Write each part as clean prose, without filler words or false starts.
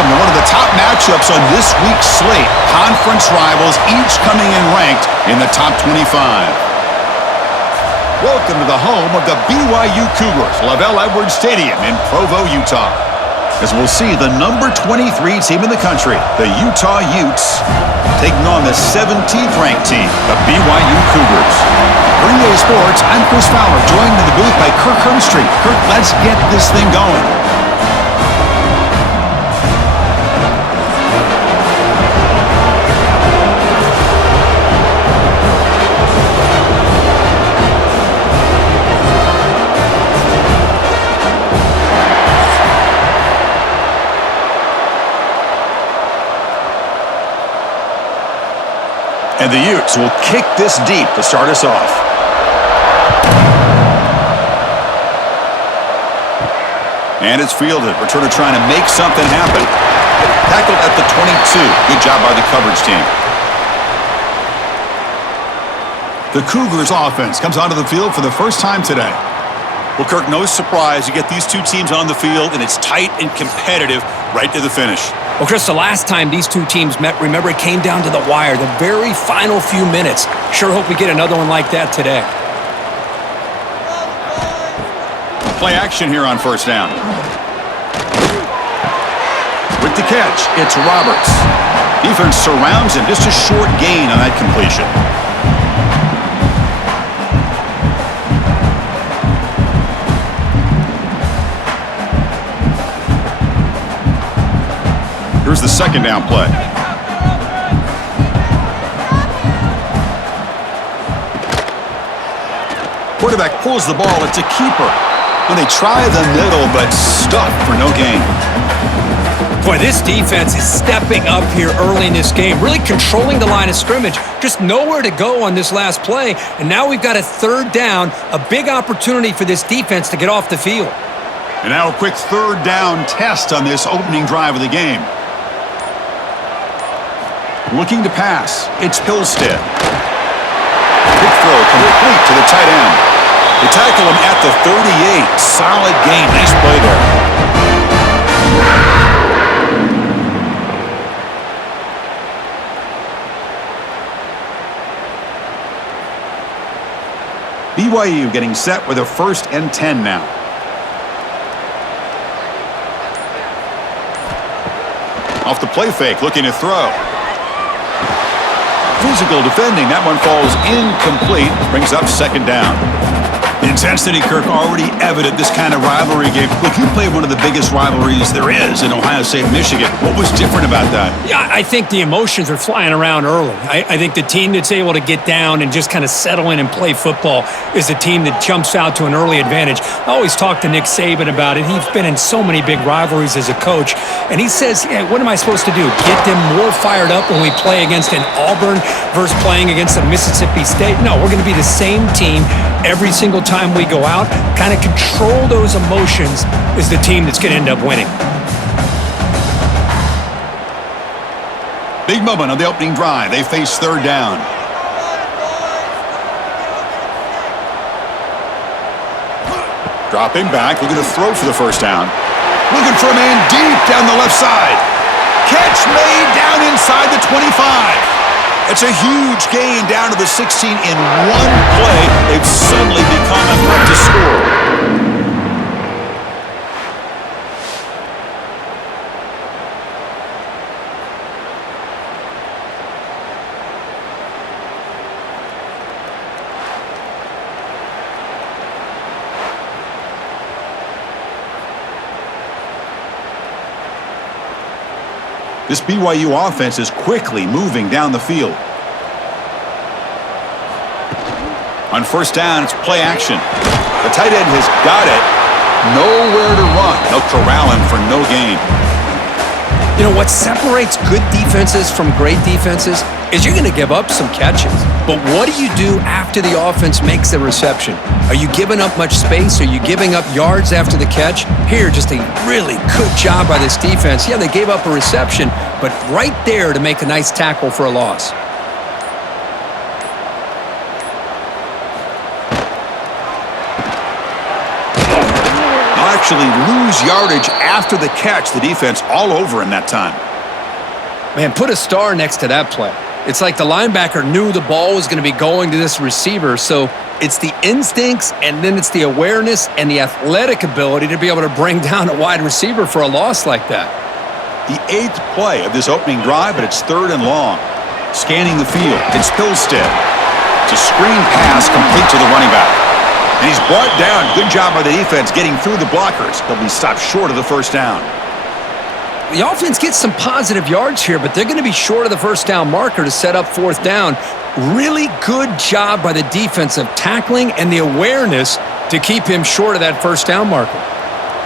welcome to one of the top matchups on this week's slate. Conference rivals, each coming in ranked in the top 25. Welcome to the home of the BYU Cougars, Lavelle Edwards Stadium in Provo, Utah. As we'll see the number 23 team in the country, the Utah Utes, taking on the 17th ranked team, the BYU Cougars. For EA Sports, I'm Chris Fowler, joined in the booth by Kirk Hermstreet. Kirk, let's get this thing going. And the Utes will kick this deep to start us off. And it's fielded. Returner trying to make something happen. Tackled at the 22. Good job by the coverage team. The Cougars offense comes onto the field for the first time today. Well, Kirk, no surprise. You get these two teams on the field, and it's tight and competitive right to the finish. Well, Chris, the last time these two teams met, remember, it came down to the wire, the very final few minutes. Sure hope we get another one like that today. Play action here on first down. With the catch, it's Roberts. Defense surrounds him. Just a short gain on that completion. Here's the second down play. Quarterback pulls the ball. It's a keeper. And they try the middle, but stuck for no gain. Boy, this defense is stepping up here early in this game, really controlling the line of scrimmage. Just nowhere to go on this last play. And now we've got a third down, a big opportunity for this defense to get off the field. And now a quick third down test on this opening drive of the game. Looking to pass. It's Hillstead. Big throw complete to the tight end. They tackle him at the 38. Solid gain. Nice play there. BYU getting set with a 1st and 10 now. Off the play fake, looking to throw. Physical defending. That one falls incomplete. Brings up second down. The intensity, Kirk, already evident this kind of rivalry game. Look, you played one of the biggest rivalries there is in Ohio State, Michigan. What was different about that? Yeah, I think the emotions are flying around early. I think the team that's able to get down and just kind of settle in and play football is the team that jumps out to an early advantage. I always talk to Nick Saban about it. He's been in so many big rivalries as a coach, and he says, yeah, what am I supposed to do? Get them more fired up when we play against an Auburn versus playing against a Mississippi State? No, we're going to be the same team every single time we go out. Kind of control those emotions is the team that's going to end up winning. Big moment on the opening drive. They face third down. Dropping back, looking to throw for the first down. Looking for a man deep down the left side. Catch made down inside the 25. It's a huge gain down to the 16 in one play. They've suddenly become a threat to score. This BYU offense is quickly moving down the field. On first down, it's play action. The tight end has got it. Nowhere to run. They'll corral him for no gain. You know, what separates good defenses from great defenses is you're going to give up some catches. But what do you do after the offense makes the reception? Are you giving up much space? Are you giving up yards after the catch? Here, just a really good job by this defense. Yeah, they gave up a reception, but right there to make a nice tackle for a loss. actually lose yardage after the catch. The defense all over him that time. Man, put a star next to that play. It's like the linebacker knew the ball was going to be going to this receiver, so it's the instincts and then it's the awareness and the athletic ability to be able to bring down a wide receiver for a loss like that. The 8th play of this opening drive, but it's 3rd and long. Scanning the field, it's Hillstead. It's a screen pass complete to the running back. And he's brought down. Good job by the defense getting through the blockers. They'll be stopped short of the first down. The offense gets some positive yards here, but they're going to be short of the first down marker to set up 4th down. Really good job by the defense of tackling and the awareness to keep him short of that first down marker.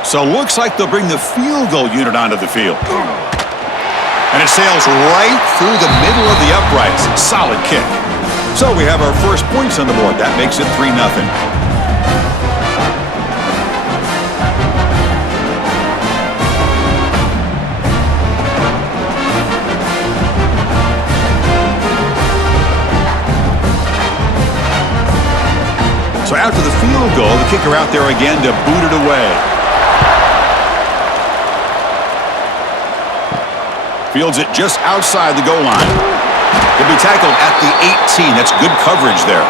So looks like they'll bring the field goal unit onto the field. And it sails right through the middle of the uprights. Solid kick. So we have our first points on the board. That makes it 3-0. So after the field goal, the kicker out there again to boot it away. Fields it just outside the goal line. He'll be tackled at the 18. That's good coverage there.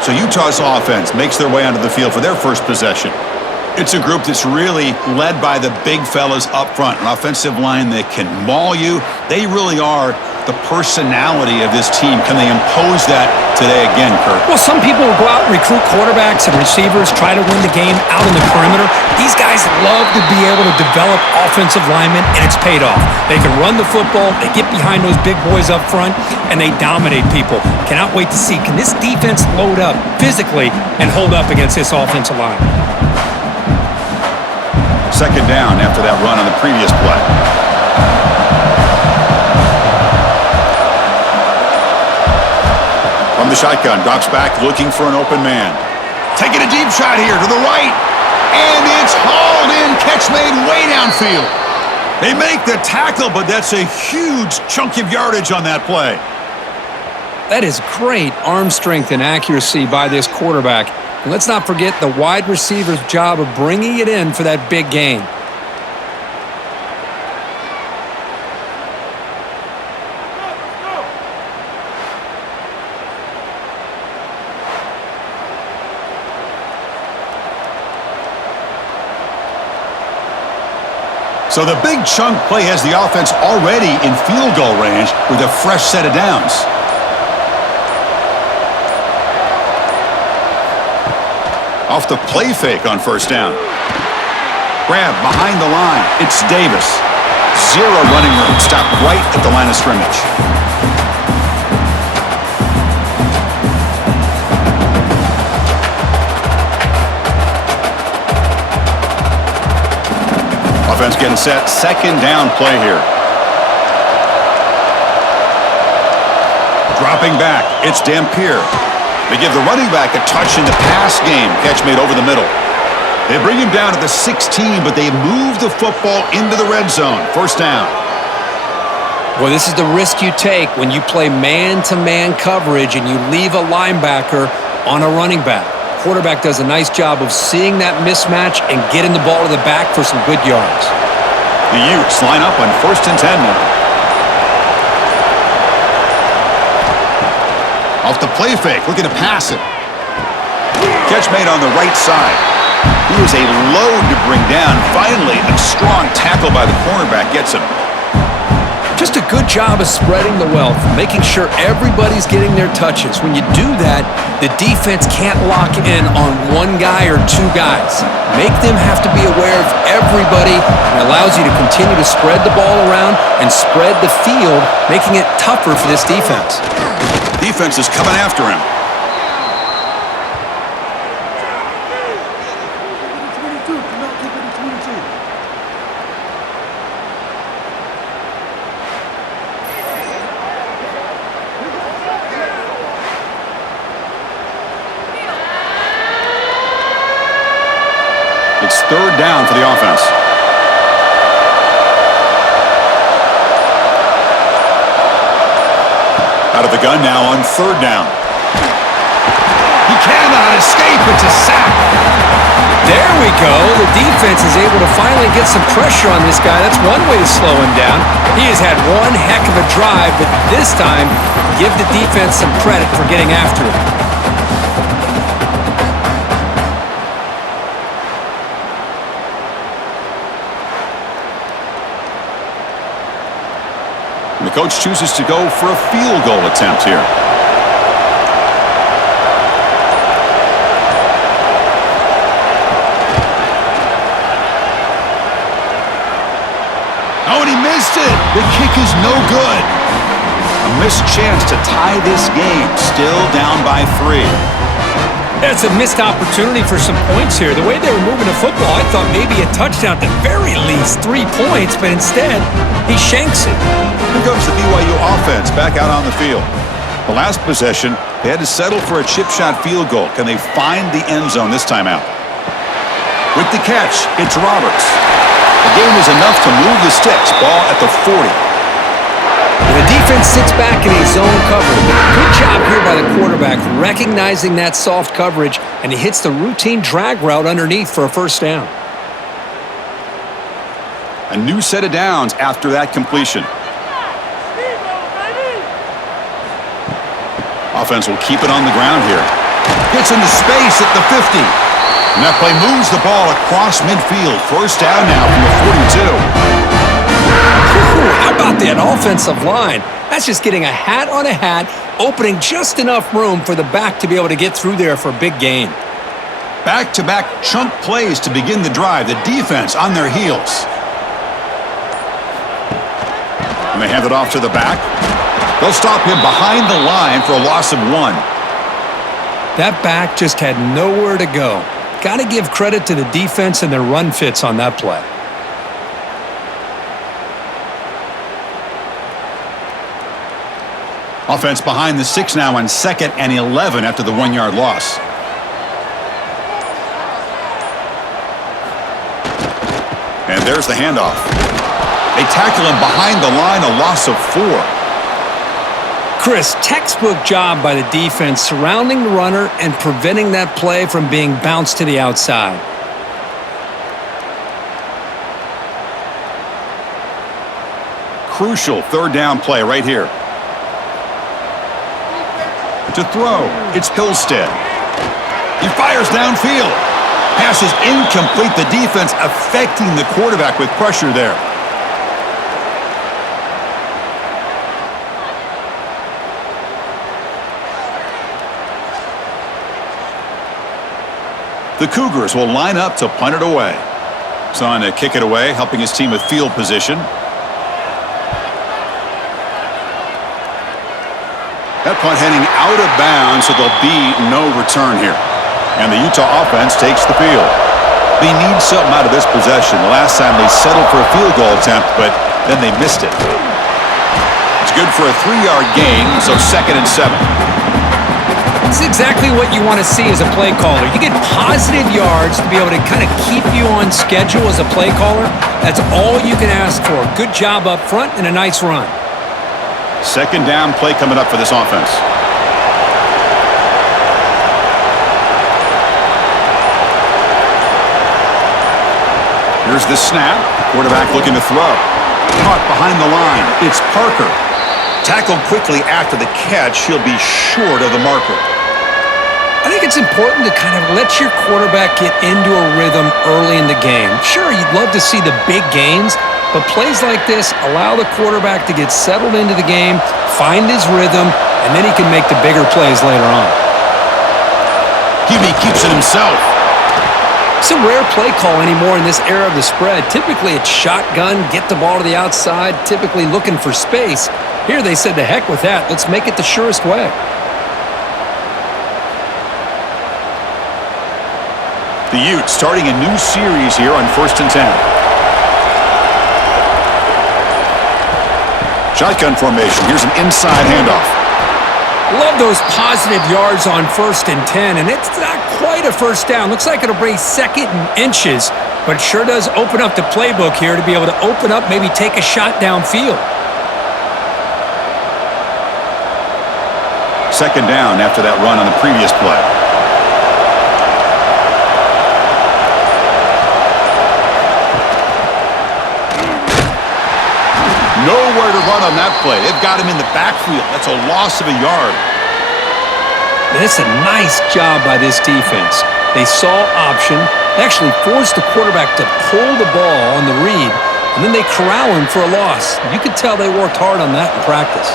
So Utah's offense makes their way onto the field for their first possession. It's a group that's really led by the big fellas up front. An offensive line that can maul you. They really are the personality of this team. Can they impose that today again, Kurt? Well, some people will go out and recruit quarterbacks and receivers, try to win the game out on the perimeter. These guys love to be able to develop offensive linemen, and it's paid off. They can run the football, they get behind those big boys up front, and they dominate people. Cannot wait to see, can this defense load up physically and hold up against this offensive line? 2nd down after that run on the previous play. From the shotgun, drops back, looking for an open man. Taking a deep shot here to the right. And it's hauled in. Catch made way downfield. They make the tackle, but that's a huge chunk of yardage on that play. That is great arm strength and accuracy by this quarterback. And let's not forget the wide receiver's job of bringing it in for that big gain. So the big chunk play has the offense already in field goal range with a fresh set of downs. Off the play fake on 1st down. Grab behind the line. It's Davis. 0 running room. Stopped right at the line of scrimmage. Offense getting set. 2nd down play here. Dropping back. It's Dampier. They give the running back a touch in the pass game. Catch made over the middle. They bring him down to the 16, but they move the football into the red zone. 1st down. Well, this is the risk you take when you play man-to-man coverage and you leave a linebacker on a running back. Quarterback does a nice job of seeing that mismatch and getting the ball to the back for some good yards. The Utes line up on 1st and 10 now. Off the play fake, looking to pass it. Catch made on the right side. He was a load to bring down. Finally, a strong tackle by the cornerback gets him. Just a good job of spreading the wealth, making sure everybody's getting their touches. When you do that, the defense can't lock in on one guy or 2 guys. Make them have to be aware of everybody, and allows you to continue to spread the ball around and spread the field, making it tougher for this defense. Defense is coming after him. It's 3rd down for the offense. Out of the gun now on 3rd down. He cannot cannot escape. It's a sack. There we go. The defense is able to finally get some pressure on this guy. That's one way to slow him down. He has had one heck of a drive, but this time, give the defense some credit for getting after him. And the coach chooses to go for a field goal attempt here. Oh, and he missed it. The kick is no good. A missed chance to tie this game. Still down by 3. That's a missed opportunity for some points here. The way they were moving the football, I thought maybe a touchdown, at the very least 3 points, but instead, he shanks it. Here comes the BYU offense back out on the field. The last possession, they had to settle for a chip shot field goal. Can they find the end zone this time out? With the catch, it's Roberts. The game was enough to move the sticks. Ball at the 40. The defense sits back in a zone coverage. Good job here by the quarterback recognizing that soft coverage, and he hits the routine drag route underneath for a first down. A new set of downs after that completion. Offense will keep it on the ground here. Gets into space at the 50. And that play moves the ball across midfield. First down now from the 42. Ooh, how about that offensive line? That's just getting a hat on a hat, opening just enough room for the back to be able to get through there for a big gain. Back-to-back chunk plays to begin the drive. The defense on their heels. And they hand it off to the back. They'll stop him behind the line for a loss of 1. That back just had nowhere to go. Got to give credit to the defense and their run fits on that play. Offense behind the 6 now on 2nd and 11 after the 1-yard loss. And there's the handoff. They tackle him behind the line, a loss of 4. Chris, textbook job by the defense surrounding the runner and preventing that play from being bounced to the outside. Crucial 3rd down play right here. To throw, it's Hillstead. He fires downfield. Pass is incomplete. The defense affecting the quarterback with pressure there. The Cougars will line up to punt it away. Son to kick it away, helping his team with field position. That punt heading out of bounds, so there'll be no return here. And the Utah offense takes the field. They need something out of this possession. The last time they settled for a field goal attempt, but then they missed it. It's good for a 3-yard gain, so 2nd and 7. It's exactly what you want to see as a play caller. You get positive yards to be able to kind of keep you on schedule as a play caller. That's all you can ask for. Good job up front and a nice run. 2nd down play coming up for this offense. Here's the snap. Quarterback looking to throw. Caught behind the line. It's Parker. Tackled quickly after the catch. He'll be short of the marker. I think it's important to kind of let your quarterback get into a rhythm early in the game. Sure, you'd love to see the big gains, but plays like this allow the quarterback to get settled into the game, find his rhythm, and then he can make the bigger plays later on. Hebe keeps it himself. It's a rare play call anymore in this era of the spread. Typically, it's shotgun, get the ball to the outside, typically looking for space. Here they said, the heck with that. Let's make it the surest way. The Utes starting a new series here on 1st and 10. Shotgun formation. Here's an inside handoff. Love those positive yards on 1st and 10, and it's not quite a first down. Looks like it'll bring 2nd and inches, but it sure does open up the playbook here to be able to open up, maybe take a shot downfield. 2nd down after that run on the previous play. Nowhere to run on that play. They've got him in the backfield. That's a loss of a yard. And it's a nice job by this defense. They saw option, actually forced the quarterback to pull the ball on the read, and then they corral him for a loss. You could tell they worked hard on that in practice.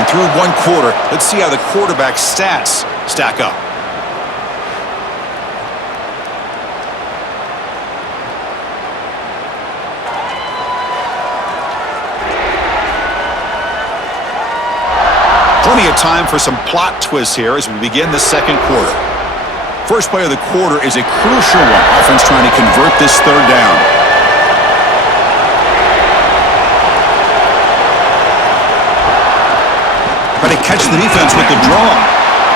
And through one quarter, let's see how the quarterback's stats stack up. Plenty of time for some plot twists here as we begin the second quarter. First play of the quarter is a crucial one. Offense trying to convert this third down. Trying to catch the defense with the draw.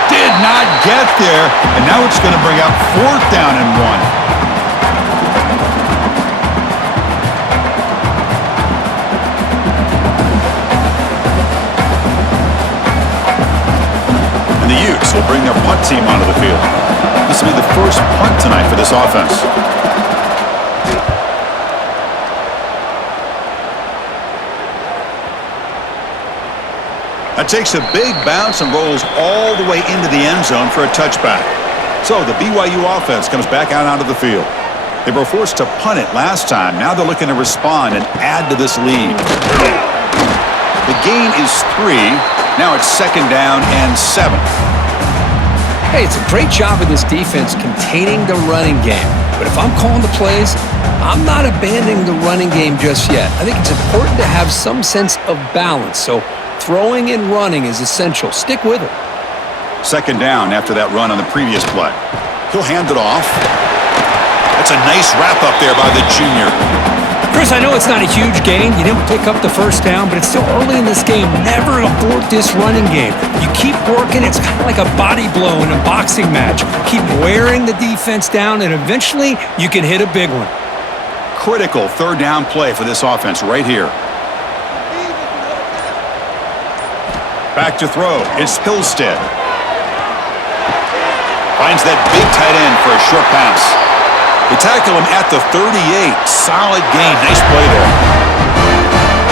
Did not get there, and now it's going to bring up fourth down and 1. The Utes will bring their punt team onto the field. This will be the first punt tonight for this offense. That takes a big bounce and rolls all the way into the end zone for a touchback. So the BYU offense comes back out onto the field. They were forced to punt it last time. Now they're looking to respond and add to this lead. The gain is 3. Now it's second down and 7. Hey, it's a great job of this defense containing the running game. But if I'm calling the plays, I'm not abandoning the running game just yet. I think it's important to have some sense of balance. So throwing and running is essential. Stick with it. Second down after that run on the previous play. He'll hand it off. That's a nice wrap up there by the junior. Chris, I know it's not a huge gain. You didn't pick up the first down, but it's still early in this game. Never abort this running game. You keep working. It's kind of like a body blow in a boxing match. Keep wearing the defense down, and eventually you can hit a big one. Critical third down play for this offense right here. Back to throw. It's Hillstead. Finds that big tight end for a short pass. They tackle him at the 38. Solid gain. Nice play there.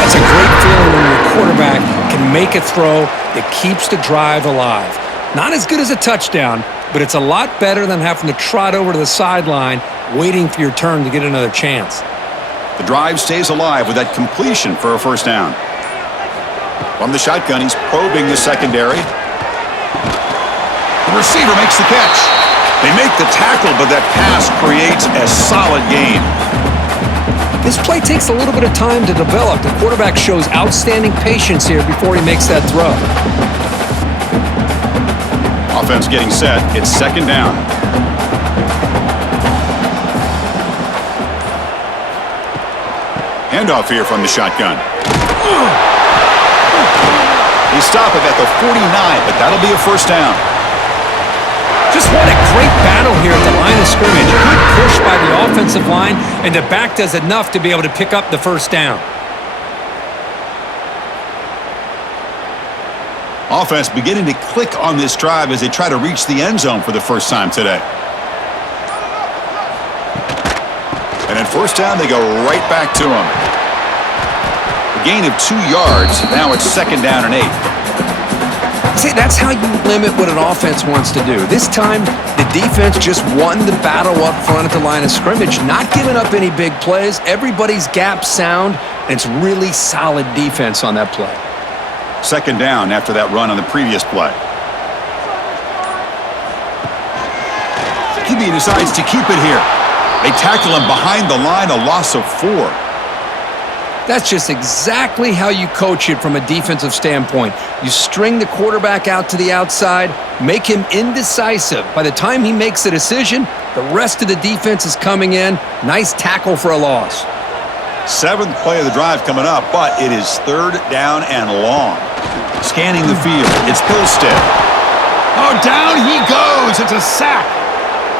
That's a great feeling when your quarterback can make a throw that keeps the drive alive. Not as good as a touchdown, but it's a lot better than having to trot over to the sideline waiting for your turn to get another chance. The drive stays alive with that completion for a first down. From the shotgun, he's probing the secondary. The receiver makes the catch. They make the tackle, but that pass creates a solid gain. This play takes a little bit of time to develop. The quarterback shows outstanding patience here before he makes that throw. Offense getting set. It's second down. Handoff here from the shotgun. They stop it at the 49, but that'll be a first down. Just what a great battle here at the line of scrimmage. Good push by the offensive line, and the back does enough to be able to pick up the first down. Offense beginning to click on this drive as they try to reach the end zone for the first time today. And at first down, they go right back to him. A gain of 2 yards. Now it's second down and 8. See, that's how you limit what an offense wants to do. This time, the defense just won the battle up front at the line of scrimmage, not giving up any big plays. Everybody's gap sound, and it's really solid defense on that play. Second down after that run on the previous play. QB decides to keep it here. They tackle him behind the line, a loss of 4. That's just exactly how you coach it from a defensive standpoint. You string the quarterback out to the outside, make him indecisive. By the time he makes a decision, the rest of the defense is coming in. Nice tackle for a loss. 7th play of the drive coming up, but it is third down and long. Scanning the field, it's Hillstead. Oh, down he goes. It's a sack.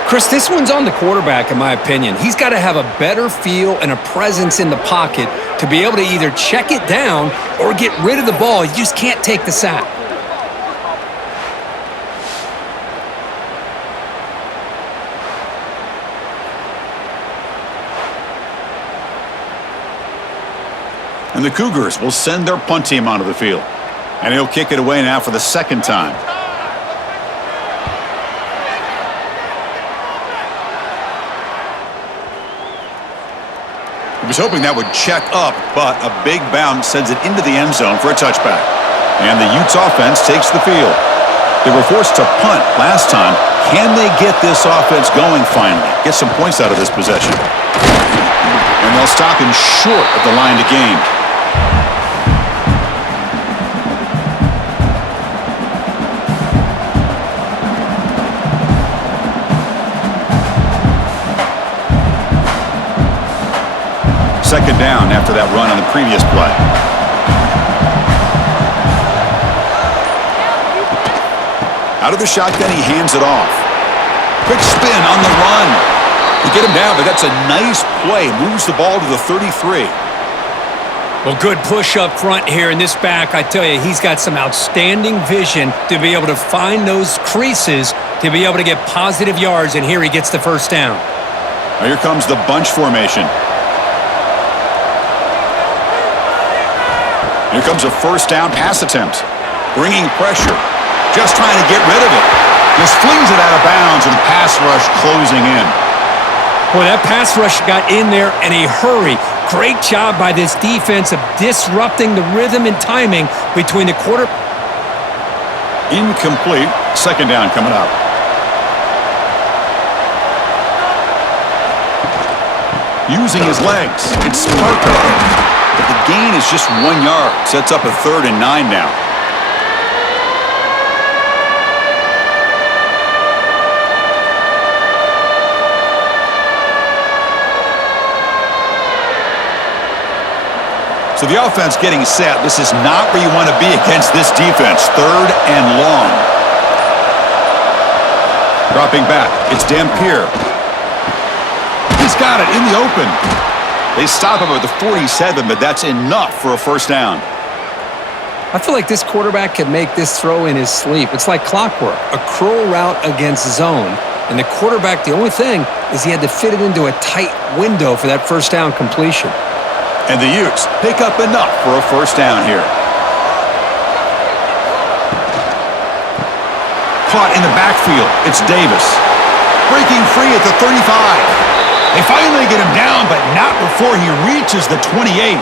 Chris, this one's on the quarterback, in my opinion. He's got to have a better feel and a presence in the pocket to be able to either check it down or get rid of the ball. You just can't take the sack. And the Cougars will send their punt team onto the field. And he'll kick it away now for the second time. He was hoping that would check up, but a big bounce sends it into the end zone for a touchback. And the Utes offense takes the field. They were forced to punt last time. Can they get this offense going finally? Get some points out of this possession. And they'll stop him short of the line to gain. Second down after that run on the previous play. Out of the shotgun, he hands it off. Quick spin on the run. You get him down, but that's a nice play. Moves the ball to the 33. Well, good push up front here in this back. I tell you, he's got some outstanding vision to be able to find those creases to be able to get positive yards, and here he gets the first down. Now here comes the bunch formation. Here comes a first down pass attempt. Bringing pressure. Just trying to get rid of it. Just flings it out of bounds, and the pass rush closing in. Boy, that pass rush got in there in a hurry. Great job by this defense of disrupting the rhythm and timing between the quarter. Incomplete. Second down coming up. Using his legs. It's Parker. But the gain is just 1 yard. Sets up a 3rd and 9 now. So the offense getting set. This is not where you want to be against this defense. 3rd and long. Dropping back. It's Dampier. He's got it in the open. They stop him at the 47, but that's enough for a first down. I feel like this quarterback could make this throw in his sleep. It's like clockwork, a curl route against zone. And the quarterback, the only thing is he had to fit it into a tight window for that first down completion. And the Utes pick up enough for a first down here. Caught in the backfield. It's Davis. Breaking free at the 35. They finally get him down, but not before he reaches the 28.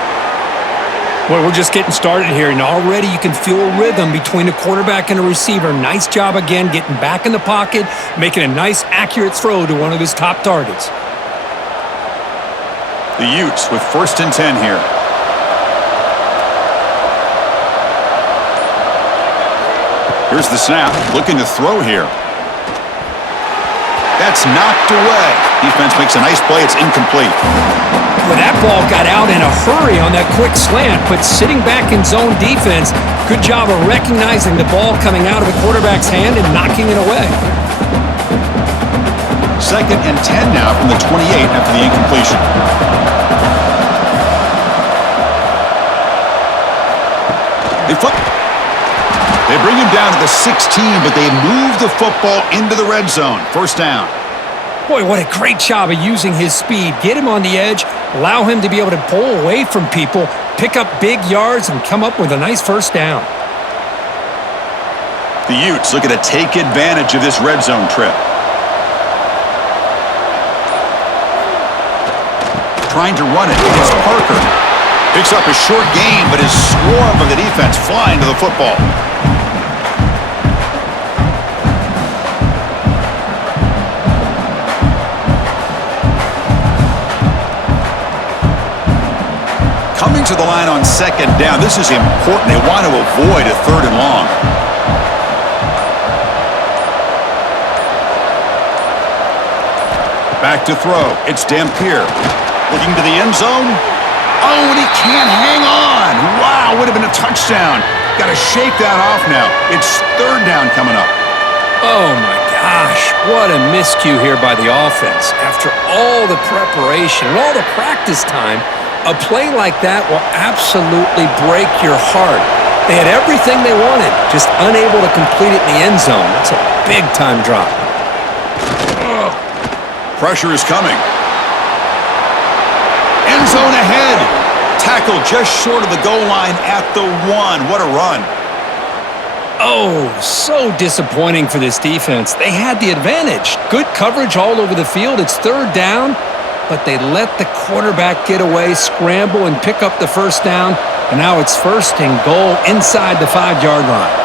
Well, we're just getting started here, and already you can feel a rhythm between the quarterback and the receiver. Nice job again getting back in the pocket, making a nice, accurate throw to one of his top targets. The Utes with 1st and 10 here. Here's the snap. Looking to throw here. That's knocked away. Defense makes a nice play. It's incomplete. Well, that ball got out in a hurry on that quick slant, but sitting back in zone defense, good job of recognizing the ball coming out of the quarterback's hand and knocking it away. 2nd and 10 now from the 28 after the incompletion. They bring him down to the 16, but they move the football into the red zone. First down. Boy, what a great job of using his speed. Get him on the edge, allow him to be able to pull away from people, pick up big yards, and come up with a nice first down. The Utes looking to take advantage of this red zone trip. Trying to run it against Parker. Picks up a short gain, but his swarm of the defense flying to the football. Coming to the line on 2nd down. This is important. They want to avoid a 3rd and long. Back to throw. It's Dampier. Looking to the end zone. Oh, and he can't hang on. Wow, would have been a touchdown. Got to shake that off now. It's 3rd down coming up. Oh, my gosh. What a miscue here by the offense. After all the preparation and all the practice time, a play like that will absolutely break your heart. They had everything they wanted, just unable to complete it in the end zone. That's a big-time drop. Pressure is coming. End zone ahead. Tackle tackle just short of the goal line at the 1. What a run. Oh, so disappointing for this defense. They had the advantage. Good coverage all over the field. It's third down, but they let the quarterback get away, scramble, and pick up the first down. And now it's first and goal inside the 5-yard line.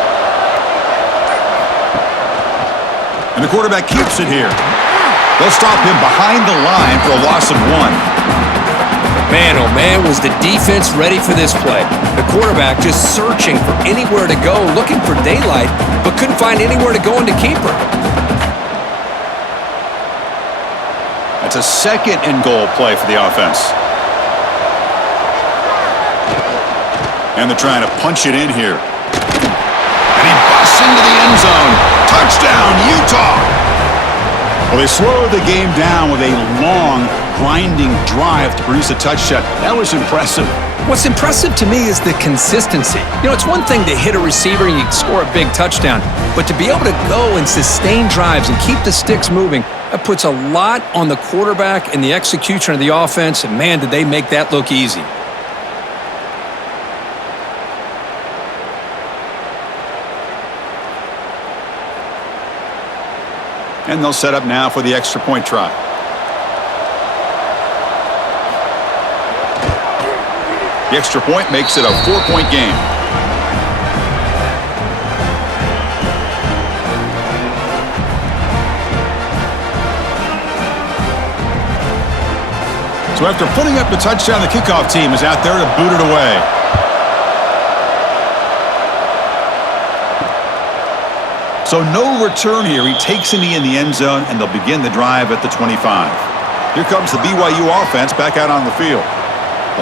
And the quarterback keeps it here. They'll stop him behind the line for a loss of 1. Man, oh man, was the defense ready for this play. The quarterback just searching for anywhere to go, looking for daylight, but couldn't find anywhere to go into keeper. That's a second and goal play for the offense. And they're trying to punch it in here. And he busts into the end zone. Touchdown, Utah! Well, they slowed the game down with a long, grinding drive to produce a touchdown. That was impressive. What's impressive to me is the consistency. You know, it's one thing to hit a receiver and you score a big touchdown, but to be able to go and sustain drives and keep the sticks moving, that puts a lot on the quarterback and the execution of the offense, and man, did they make that look easy. And they'll set up now for the extra point try. The extra point makes it a 4-point game. So after putting up the touchdown, the kickoff team is out there to boot it away. So no return here. He takes it in the end zone, and they'll begin the drive at the 25. Here comes the BYU offense back out on the field.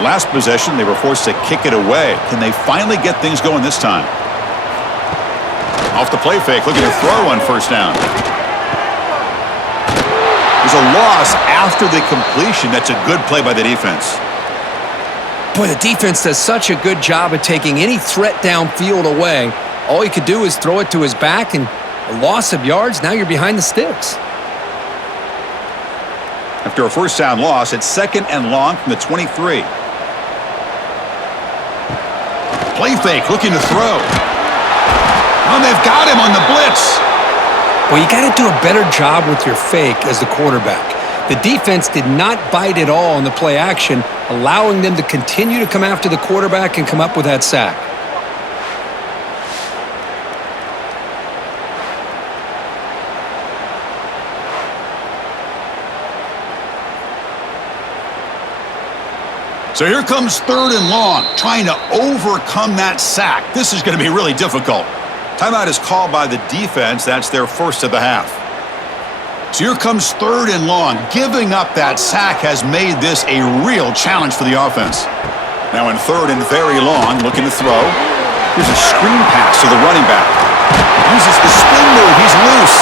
The last possession, they were forced to kick it away. Can they finally get things going this time? Off the play fake, looking to throw on first down. There's a loss after the completion. That's a good play by the defense. Boy, the defense does such a good job of taking any threat downfield away. All he could do is throw it to his back, and a loss of yards, now you're behind the sticks. After a first down loss, it's second and long from the 23. Play fake, looking to throw. Oh, they've got him on the blitz. Well, you got to do a better job with your fake as the quarterback. The defense did not bite at all on the play action, allowing them to continue to come after the quarterback and come up with that sack. So here comes third and long, trying to overcome that sack. This is going to be really difficult. Timeout is called by the defense. That's their first of the half. So here comes third and long. Giving up that sack has made this a real challenge for the offense. Now in third and very long, looking to throw. Here's a screen pass to the running back. Uses the spin move. He's loose.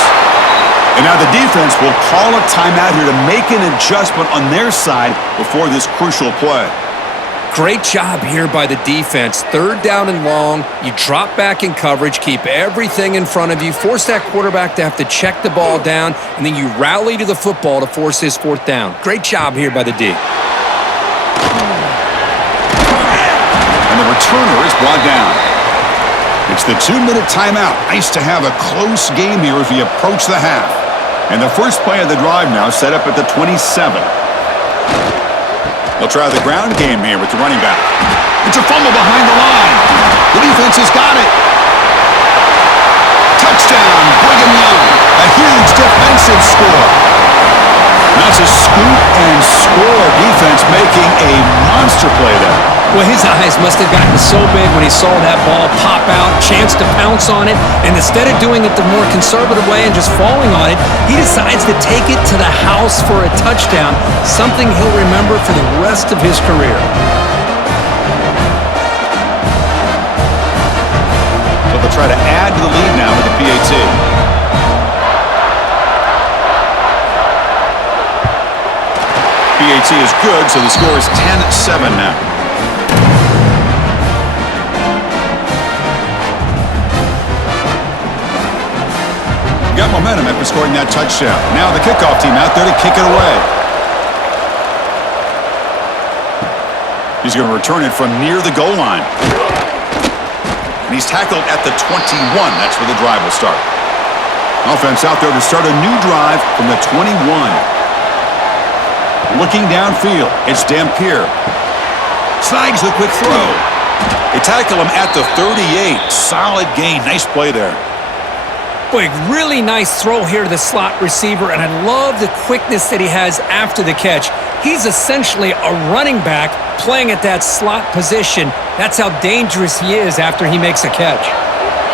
And now the defense will call a timeout here to make an adjustment on their side before this crucial play. Great job here by the defense. Third down and long. You drop back in coverage, keep everything in front of you, force that quarterback to have to check the ball down, and then you rally to the football to force his fourth down. Great job here by the D. And the returner is brought down. It's the 2-minute timeout. Nice to have a close game here as we approach the half. And the first play of the drive now set up at the 27. They'll try the ground game here with the running back. It's a fumble behind the line. The defense has got it. Touchdown, Brigham Young. A huge defensive score. That's a scoop and score. Defense making a monster play there. Well, his eyes must have gotten so big when he saw that ball pop out, chance to pounce on it, and instead of doing it the more conservative way and just falling on it, he decides to take it to the house for a touchdown, something he'll remember for the rest of his career. So they'll try to add to the lead now with the PAT. PAT is good, so the score is 10-7 now. Got momentum after scoring that touchdown. Now the kickoff team out there to kick it away. He's going to return it from near the goal line. And he's tackled at the 21. That's where the drive will start. Offense out there to start a new drive from the 21. Looking downfield, it's Dampier. Snags the quick throw. They tackle him at the 38. Solid gain. Nice play there. Boy, really nice throw here to the slot receiver, and I love the quickness that he has after the catch. He's essentially a running back playing at that slot position. That's how dangerous he is after he makes a catch.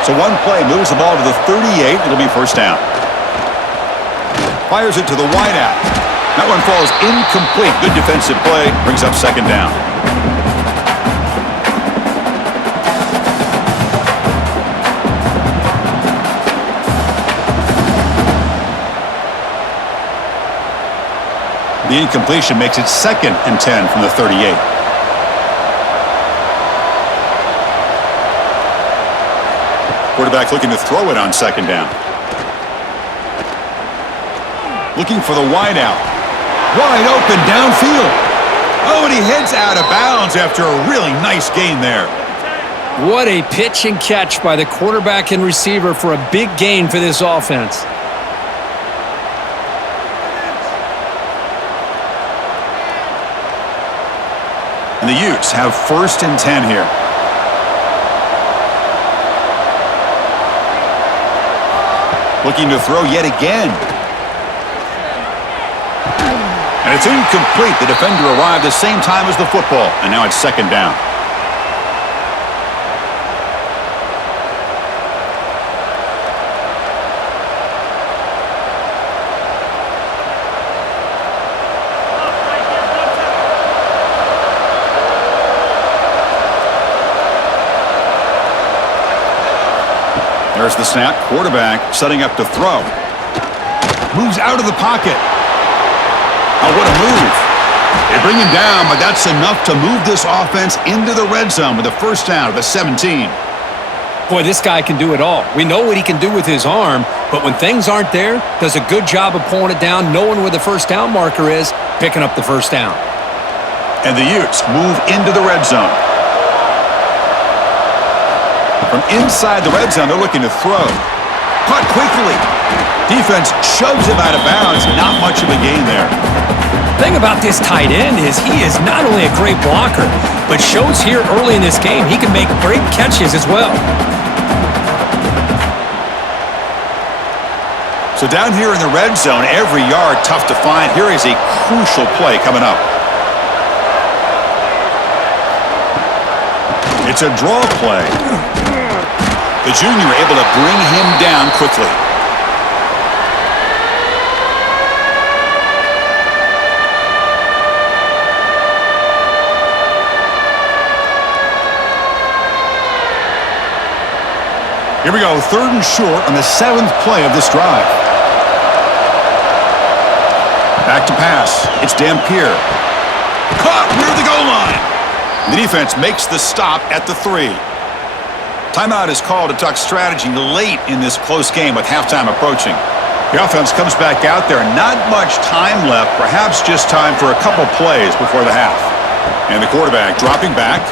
So one play moves the ball to the 38. It'll be first down. Fires it to the wideout. That one falls incomplete. Good defensive play. Brings up second down. The incompletion makes it 2nd and 10 from the 38. Quarterback looking to throw it on second down. Looking for the wideout. Wide open downfield. Oh, and he heads out of bounds after a really nice gain there. What a pitch and catch by the quarterback and receiver for a big gain for this offense. And the Utes have 1st and 10 here. Looking to throw yet again. And it's incomplete. The defender arrived the same time as the football. And now it's second down. There's the snap. Quarterback setting up to throw. Moves out of the pocket. Oh, what a move. They bring him down, but that's enough to move this offense into the red zone with a first down at the 17. Boy, this guy can do it all. We know what he can do with his arm, but when things aren't there, does a good job of pulling it down, knowing where the first down marker is, picking up the first down. And the Utes move into the red zone. From inside the red zone, they're looking to throw. Caught quickly. Defense shoves him out of bounds. Not much of a gain there. The thing about this tight end is he is not only a great blocker, but shows here early in this game he can make great catches as well. So down here in the red zone, every yard tough to find. Here is a crucial play coming up. It's a draw play. The junior able to bring him down quickly. Here we go, 3rd and short on the 7th play of this drive. Back to pass. It's Dampier. Caught near the goal line. The defense makes the stop at the 3. Timeout is called to talk strategy late in this close game with halftime approaching. The offense comes back out there. Not much time left. Perhaps just time for a couple plays before the half. And the quarterback dropping back.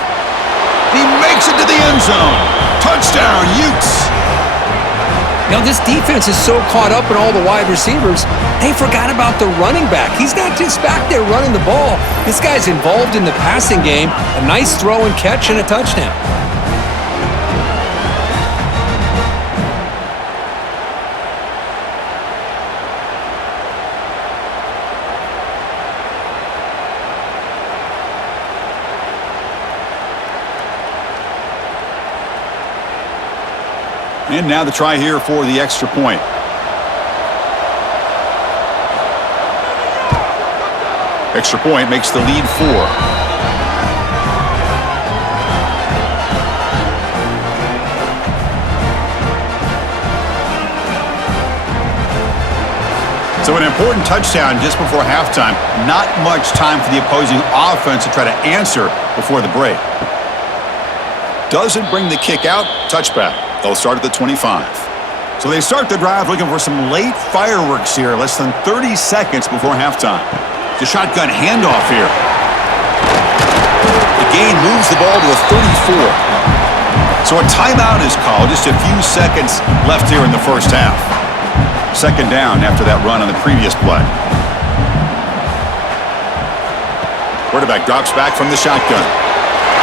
He makes it to the end zone. Touchdown, Utes. You know, this defense is so caught up in all the wide receivers, they forgot about the running back. He's not just back there running the ball. This guy's involved in the passing game. A nice throw and catch and a touchdown. And now the try here for the extra point. Extra point makes the lead 4. So an important touchdown just before halftime. Not much time for the opposing offense to try to answer before the break. Doesn't bring the kick out. Touchback. They'll start at the 25. So they start the drive looking for some late fireworks here, less than 30 seconds before halftime. The shotgun handoff here. The gain moves the ball to the 34. So a timeout is called. Just a few seconds left here in the first half. Second down after that run on the previous play. Quarterback drops back from the shotgun.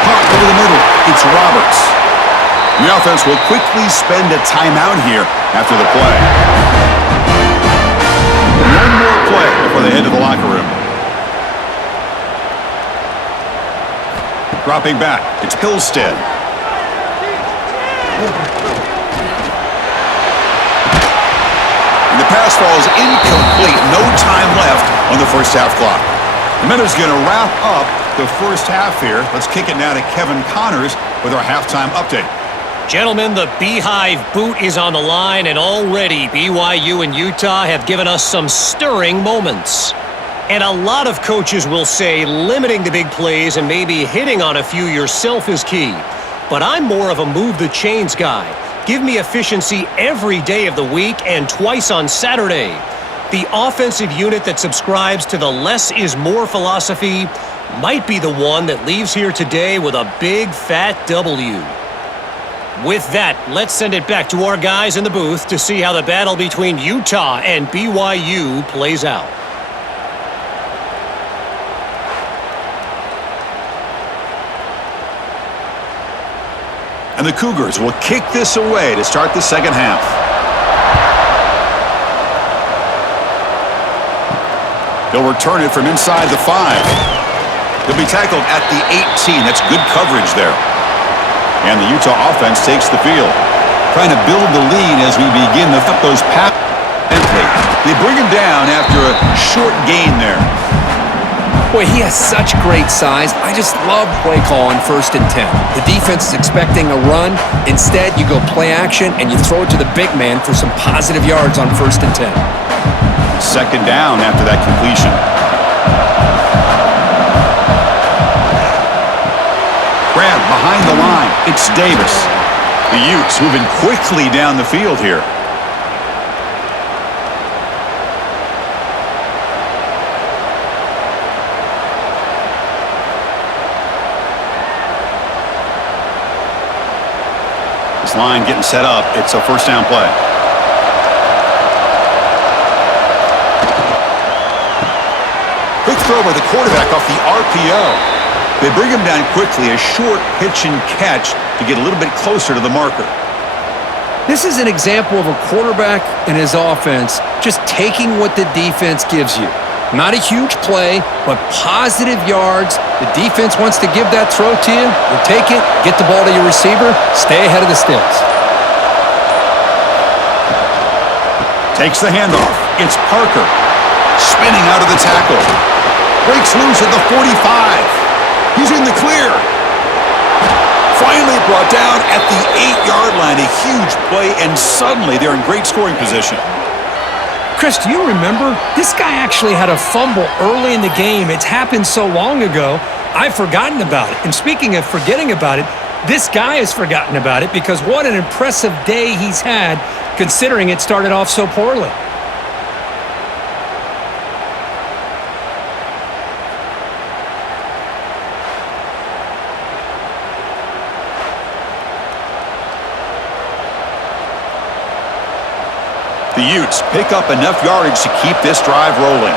Pop over the middle. It's Roberts. The offense will quickly spend a timeout here after the play. One more play before they head to the locker room. Dropping back, it's Hillstead. And the pass falls incomplete. No time left on the first half clock. The Miners going to wrap up the first half here. Let's kick it now to Kevin Connors with our halftime update. Gentlemen, the Beehive boot is on the line, and already BYU and Utah have given us some stirring moments. And a lot of coaches will say limiting the big plays and maybe hitting on a few yourself is key. But I'm more of a move the chains guy. Give me efficiency every day of the week and twice on Saturday. The offensive unit that subscribes to the less is more philosophy might be the one that leaves here today with a big fat W. With that, let's send it back to our guys in the booth to see how the battle between Utah and BYU plays out. And the Cougars will kick this away to start the second half. They'll return it from inside the 5. They'll be tackled at the 18. That's good coverage there. And the Utah offense takes the field, trying to build the lead as we begin to flip those passes. They bring him down after a short gain there. Boy, he has such great size. I just love play call on 1st and 10. The defense is expecting a run. Instead, you go play action and you throw it to the big man for some positive yards on 1st and 10. Second down after that completion. Grab behind the line. It's Davis. The Utes moving quickly down the field here. This line getting set up. It's a first down play. Quick throw by the quarterback off the RPO. They bring him down quickly, a short pitch and catch to get a little bit closer to the marker. This is an example of a quarterback and his offense just taking what the defense gives you. Not a huge play, but positive yards. The defense wants to give that throw to you. You take it, get the ball to your receiver, stay ahead of the sticks. Takes the handoff. It's Parker. Spinning out of the tackle. Breaks loose at the 45. He's in the clear. Finally brought down at the 8-yard line. A huge play, and suddenly they're in great scoring position. Chris, do you remember? This guy actually had a fumble early in the game. It's happened so long ago, I've forgotten about it. And speaking of forgetting about it, this guy has forgotten about it because what an impressive day he's had considering it started off so poorly. The Utes pick up enough yardage to keep this drive rolling.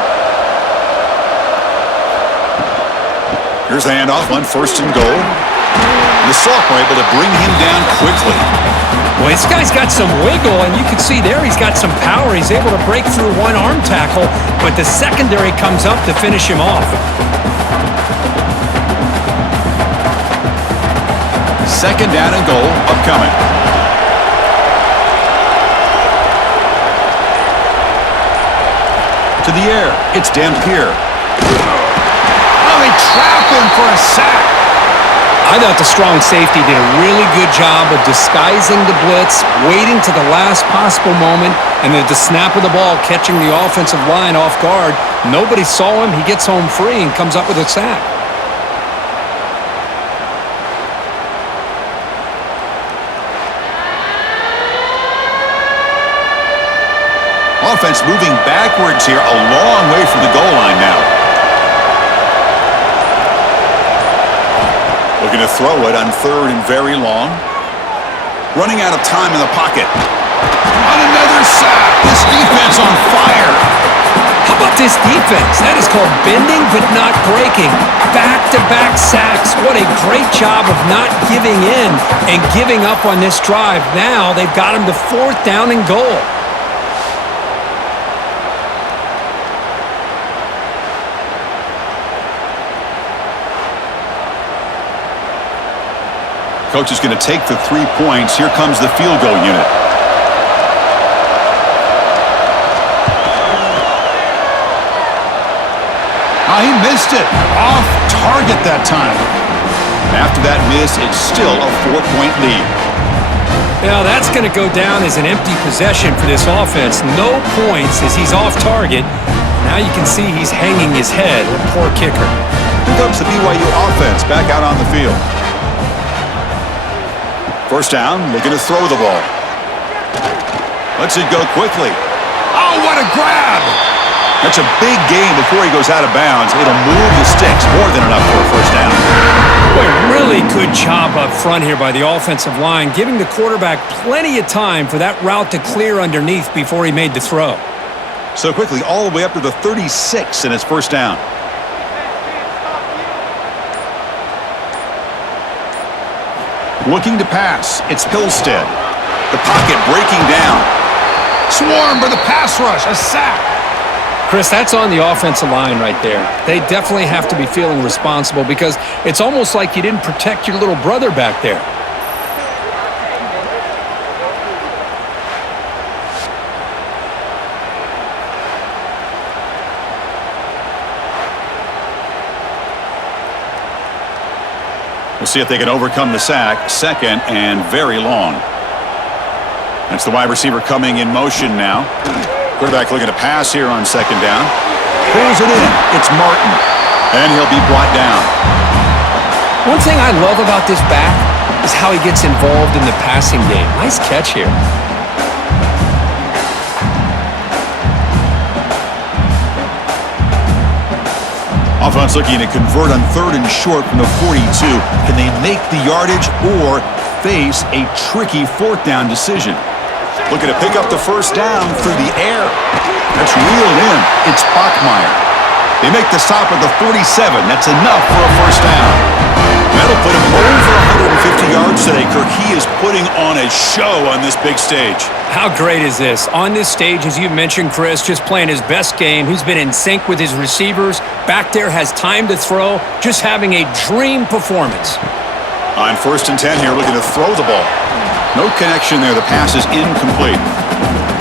Here's the handoff on 1st and goal. The sophomore able to bring him down quickly. Boy, this guy's got some wiggle, and you can see there he's got some power. He's able to break through one arm tackle, but the secondary comes up to finish him off. Second down and goal upcoming. To the air, it's Dampier. Oh, they trap him for a sack. I thought the strong safety did a really good job of disguising the blitz, waiting to the last possible moment, and at the snap of the ball, catching the offensive line off guard. Nobody saw him. He gets home free and comes up with a sack. Offense moving backwards here, a long way from the goal line now. Looking to throw it on 3rd and very long. Running out of time in the pocket. On another sack. This defense on fire. How about this defense? That is called bending but not breaking. Back-to-back sacks. What a great job of not giving in and giving up on this drive. Now they've got him to 4th down and goal. Coach is going to take the 3 points. Here comes the field goal unit. He missed it. Off target that time. After that miss, it's still a 4-point lead. Now that's going to go down as an empty possession for this offense. No points as he's off target. Now you can see he's hanging his head. A poor kicker. Here comes the BYU offense back out on the field. First down, looking to throw the ball. Lets it go quickly. Oh, what a grab! That's a big gain before he goes out of bounds. It'll move the sticks more than enough for a first down. Boy, really good job up front here by the offensive line, giving the quarterback plenty of time for that route to clear underneath before he made the throw. So quickly, all the way up to the 36 in his first down. Looking to pass. It's Hillstead. The pocket breaking down. Swarm for the pass rush. A sack. Chris, that's on the offensive line right there. They definitely have to be feeling responsible because it's almost like you didn't protect your little brother back there. We'll see if they can overcome the sack. 2nd and very long. That's the wide receiver coming in motion now. Quarterback looking to pass here on 2nd down. Pulls it in. It's Martin. And he'll be brought down. One thing I love about this back is how he gets involved in the passing game. Nice catch here. Offense looking to convert on 3rd and short from the 42. Can they make the yardage or face a tricky 4th down decision? Looking to pick up the first down through the air. That's reeled in. It's Bachmeier. They make the stop at the 47. That's enough for a first down. That'll put him over 150 yards today, Kirk. He is putting on a show on this big stage. How great is this? On this stage, as you mentioned, Chris, just playing his best game. He's been in sync with his receivers. Back there, has time to throw. Just having a dream performance. On 1st and 10 here, looking to throw the ball. No connection there. The pass is incomplete.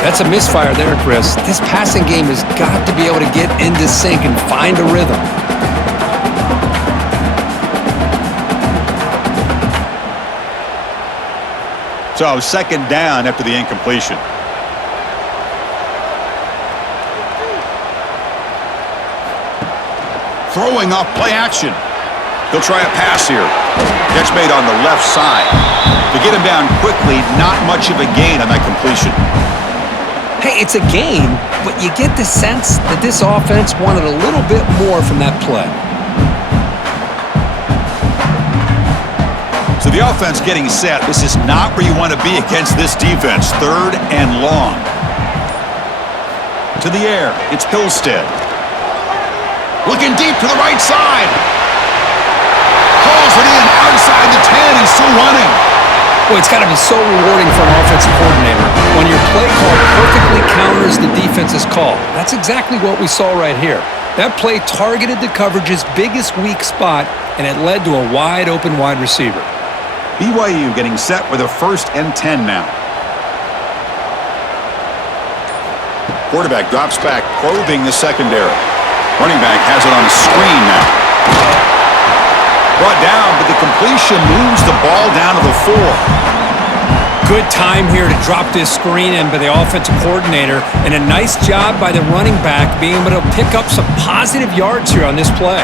That's a misfire there, Chris. This passing game has got to be able to get into sync and find a rhythm. So 2nd down after the incompletion. Throwing off play action. He'll try a pass here. Catch made on the left side. To get him down quickly, not much of a gain on that completion. Hey, it's a gain, but you get the sense that this offense wanted a little bit more from that play. So the offense getting set. This is not where you want to be against this defense. 3rd and long. To the air. It's Hillstead. Looking deep to the right side. Calls it in outside the 10. He's still running. Boy, it's got to be so rewarding for an offensive coordinator when your play call perfectly counters the defense's call. That's exactly what we saw right here. That play targeted the coverage's biggest weak spot, and it led to a wide-open wide receiver. BYU getting set with a 1st and 10 now. Quarterback drops back, probing the secondary. Running back has it on a screen now. Brought down, but the completion moves the ball down to the 4. Good time here to drop this screen in by the offensive coordinator, and a nice job by the running back being able to pick up some positive yards here on this play.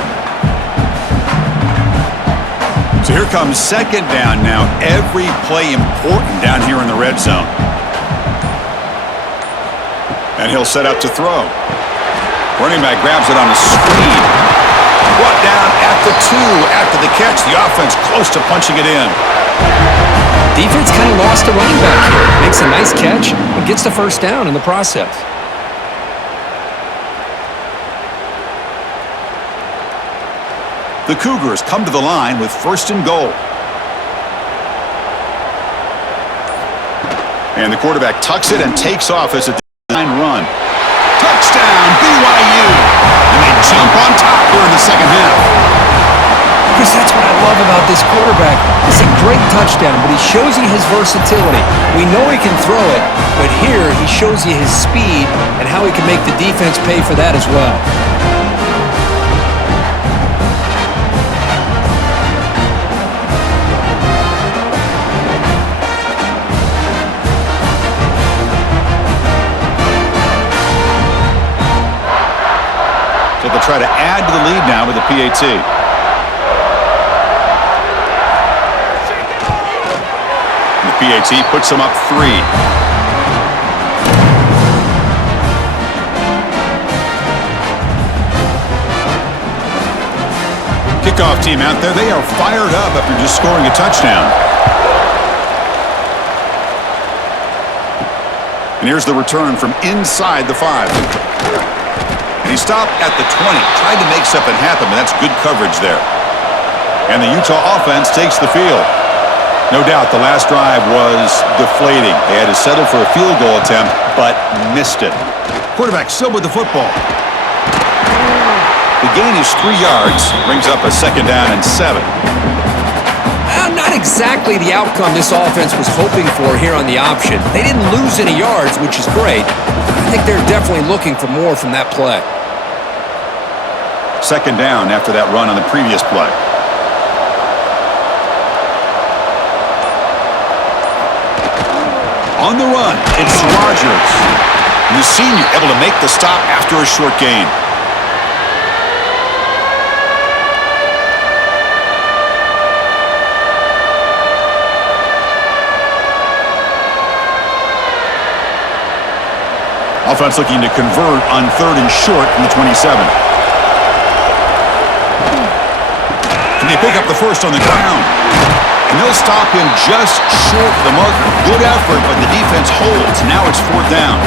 So here comes 2nd down now. Every play important down here in the red zone. And he'll set up to throw. Running back grabs it on a screen. Brought down at the 2 after the catch. The offense close to punching it in. Defense kind of lost a running back here. Makes a nice catch and gets the first down in the process. The Cougars come to the line with 1st and goal. And the quarterback tucks it and takes off as a line run. Touchdown, BYU! And they jump on top here in the second half. Chris, that's what I love about this quarterback. It's a great touchdown, but he shows you his versatility. We know he can throw it, but here he shows you his speed and how he can make the defense pay for that as well. So they'll try to add to the lead now with the PAT. The PAT puts them up 3. Kickoff team out there. They are fired up after just scoring a touchdown. And here's the return from inside the 5. And he stopped at the 20. Tried to make something happen, but that's good coverage there. And the Utah offense takes the field. No doubt the last drive was deflating. They had to settle for a field goal attempt, but missed it. Quarterback still with the football. The gain is 3 yards. Brings up a 2nd down and 7. Not exactly the outcome this offense was hoping for here on the option. They didn't lose any yards, which is great. I think they're definitely looking for more from that play. 2nd down after that run on the previous play. On the run, it's Rogers. The senior able to make the stop after a short gain. Offense looking to convert on 3rd and short from the 27. Can they pick up the first on the ground? And they'll stop him just short of the marker. Good effort, but the defense holds. Now it's 4th down.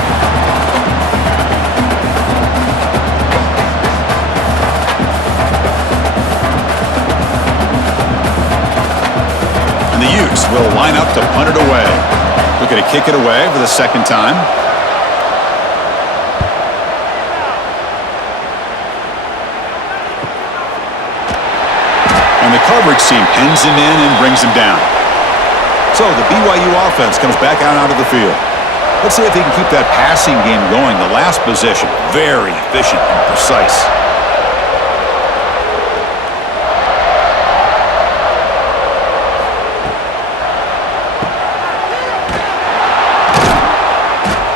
And the Utes will line up to punt it away. Looking to kick it away for the 2nd time. And the coverage team pins him in and brings him down. So the BYU offense comes back out onto the field. Let's see if they can keep that passing game going. The last possession, very efficient and precise.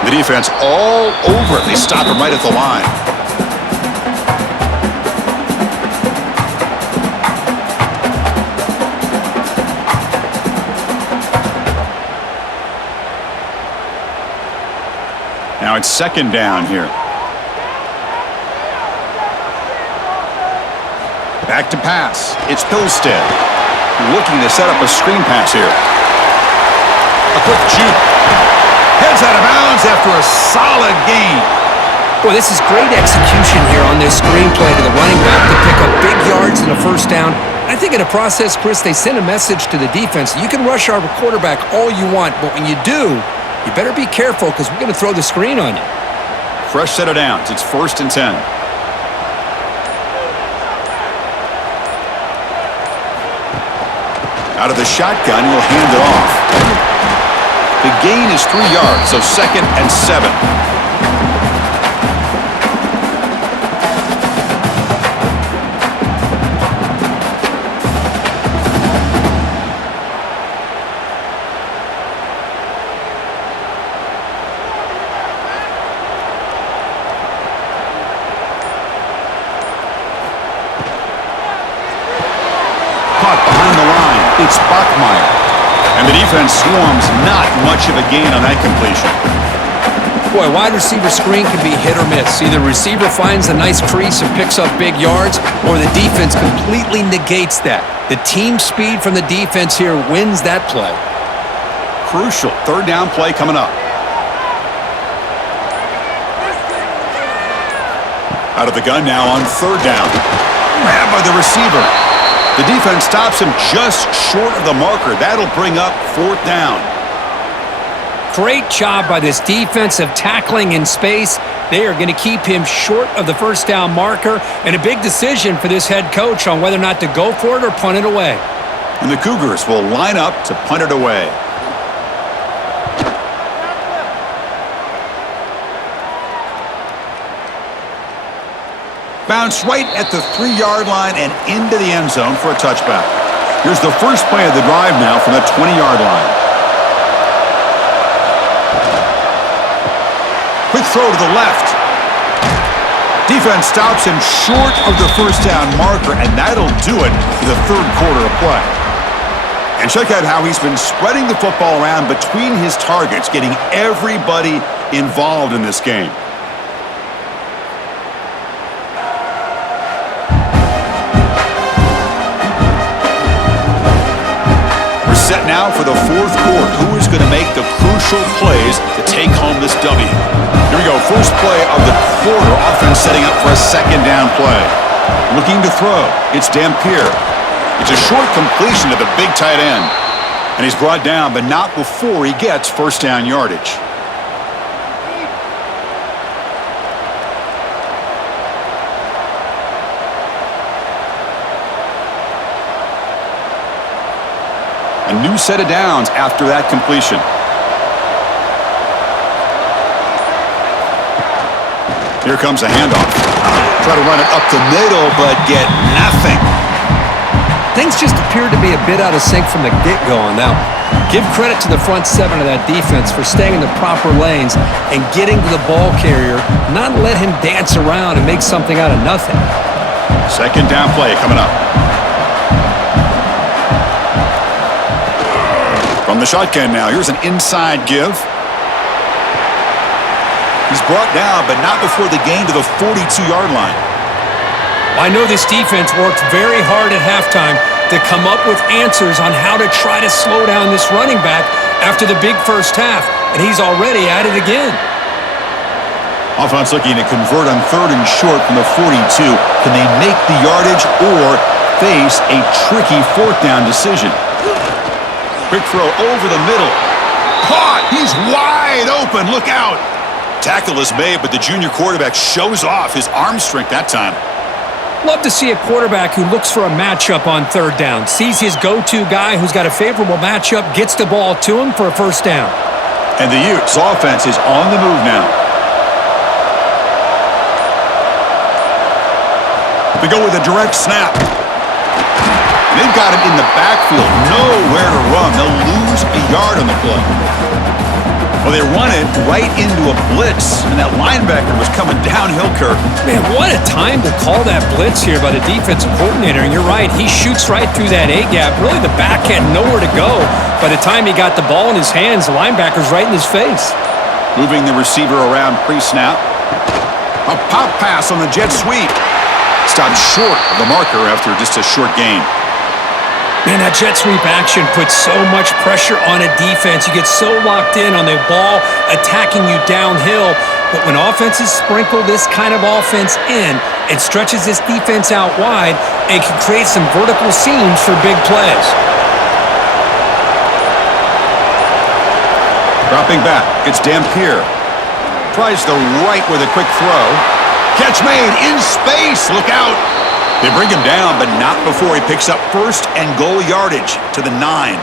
The defense all over it. They stop him right at the line. Now it's 2nd down here. Back to pass. It's Pilstead. Looking to set up a screen pass here. A quick juke. Heads out of bounds after a solid gain. Boy, this is great execution here on this screenplay to the running back to pick up big yards and a 1st down. I think in the process, Chris, they send a message to the defense. You can rush our quarterback all you want, but when you do, you better be careful because we're going to throw the screen on you. Fresh set of downs. It's 1st and 10. Out of the shotgun, he'll hand it off. The gain is 3 yards, so 2nd and 7. It's Bachmeyer. And the defense swarms, not much of a gain on that completion. Boy, wide receiver screen can be hit or miss. Either receiver finds a nice crease and picks up big yards, or the defense completely negates that. The team speed from the defense here wins that play. Crucial third down play coming up. Out of the gun now on third down. Grabbed by the receiver. The defense stops him just short of the marker. That'll bring up fourth down. Great job by this defensive tackling in space. They are going to keep him short of the first down marker, and a big decision for this head coach on whether or not to go for it or punt it away. And the Cougars will line up to punt it away. Bounce right at the 3-yard line and into the end zone for a touchback. Here's the first play of the drive now from the 20-yard line. Quick throw to the left. Defense stops him short of the first down marker, and that'll do it for the third quarter of play. And check out how he's been spreading the football around between his targets, getting everybody involved in this game. Set now for the fourth quarter. Who is going to make the crucial plays to take home this W? Here we go. First play of the quarter. Offense setting up for a second down play. Looking to throw. It's Dampier. It's a short completion to the big tight end. And he's brought down, but not before he gets first down yardage. A new set of downs after that completion. Here comes a handoff. Try to run it up the middle, but get nothing. Things just appeared to be a bit out of sync from the get-go on that one. Give credit to the front seven of that defense for staying in the proper lanes and getting to the ball carrier, not let him dance around and make something out of nothing. Second down play coming up. From the shotgun now, here's an inside give. He's brought down, but not before the gain to the 42-yard line. I know this defense worked very hard at halftime to come up with answers on how to try to slow down this running back after the big first half, and he's already at it again. Offense looking to convert on third and short from the 42. Can they make the yardage or face a tricky fourth down decision? Quick throw over the middle. Caught! He's wide open. Look out! Tackle is made, but the junior quarterback shows off his arm strength that time. Love to see a quarterback who looks for a matchup on third down, sees his go-to guy who's got a favorable matchup, gets the ball to him for a first down. And the Utes offense is on the move now. They go with a direct snap. They've got him in the backfield, nowhere to run. They'll lose a yard on the play. Well, they run it right into a blitz, and that linebacker was coming downhill, Kirk. Man, what a time to call that blitz here by the defensive coordinator. And you're right, he shoots right through that A-gap. Really, the back had nowhere to go. By the time he got the ball in his hands, the linebacker's right in his face. Moving the receiver around pre-snap. A pop pass on the jet sweep. Stopped short of the marker after just a short gain. Man, that jet sweep action puts so much pressure on a defense. You get so locked in on the ball attacking you downhill. But when offenses sprinkle this kind of offense in, it stretches this defense out wide and can create some vertical seams for big plays. Dropping back, it's Dampier. Tries the right with a quick throw. Catch made in space. Look out. They bring him down, but not before he picks up first and goal yardage to the 9.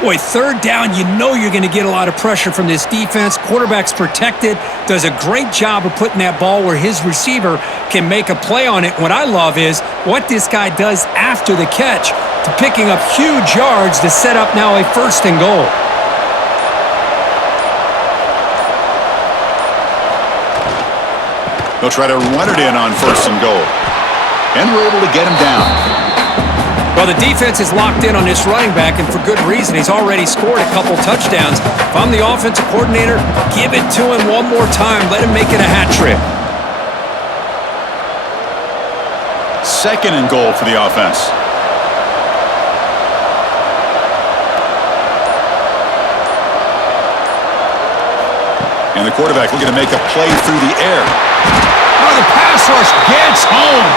Boy, third down, you know you're going to get a lot of pressure from this defense. Quarterback's protected, does a great job of putting that ball where his receiver can make a play on it. What I love is what this guy does after the catch to picking up huge yards to set up now a first and goal. They'll try to run it in on first and goal. And we're able to get him down. Well, the defense is locked in on this running back, and for good reason. He's already scored a couple touchdowns. If I'm the offensive coordinator, give it to him one more time. Let him make it a hat trick. 2nd and goal for the offense. And the quarterback looking to make a play through the air. Oh, the pass rush gets home.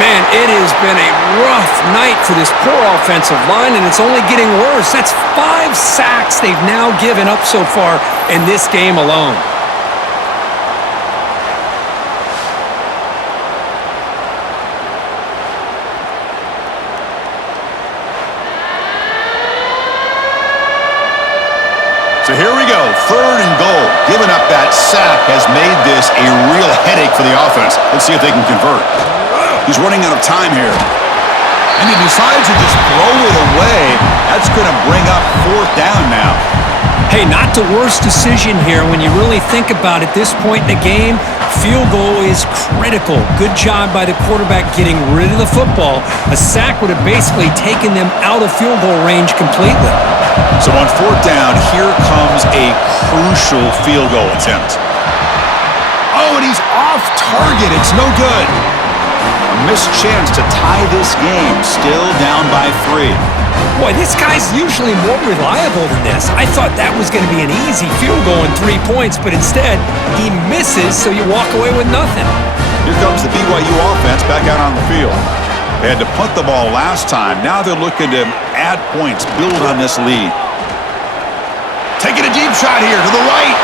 Man, it has been a rough night for this poor offensive line, and it's only getting worse. That's 5 sacks they've now given up so far in this game alone. So here we go, 3rd and goal. Giving up that sack has made this a real headache for the offense. Let's see if they can convert. He's running out of time here. And he decides to just throw it away. That's going to bring up 4th down now. Hey, not the worst decision here when you really think about it. This point in the game, field goal is critical. Good job by the quarterback getting rid of the football. A sack would have basically taken them out of field goal range completely. So on 4th down, here comes a crucial field goal attempt. Oh, and he's off target. It's no good. A missed chance to tie this game. Still down by 3. Boy, this guy's usually more reliable than this. I thought that was going to be an easy field goal and 3 points, but instead, he misses, so you walk away with nothing. Here comes the BYU offense back out on the field. They had to punt the ball last time. Now they're looking to add points, build on this lead. Taking a deep shot here to the right.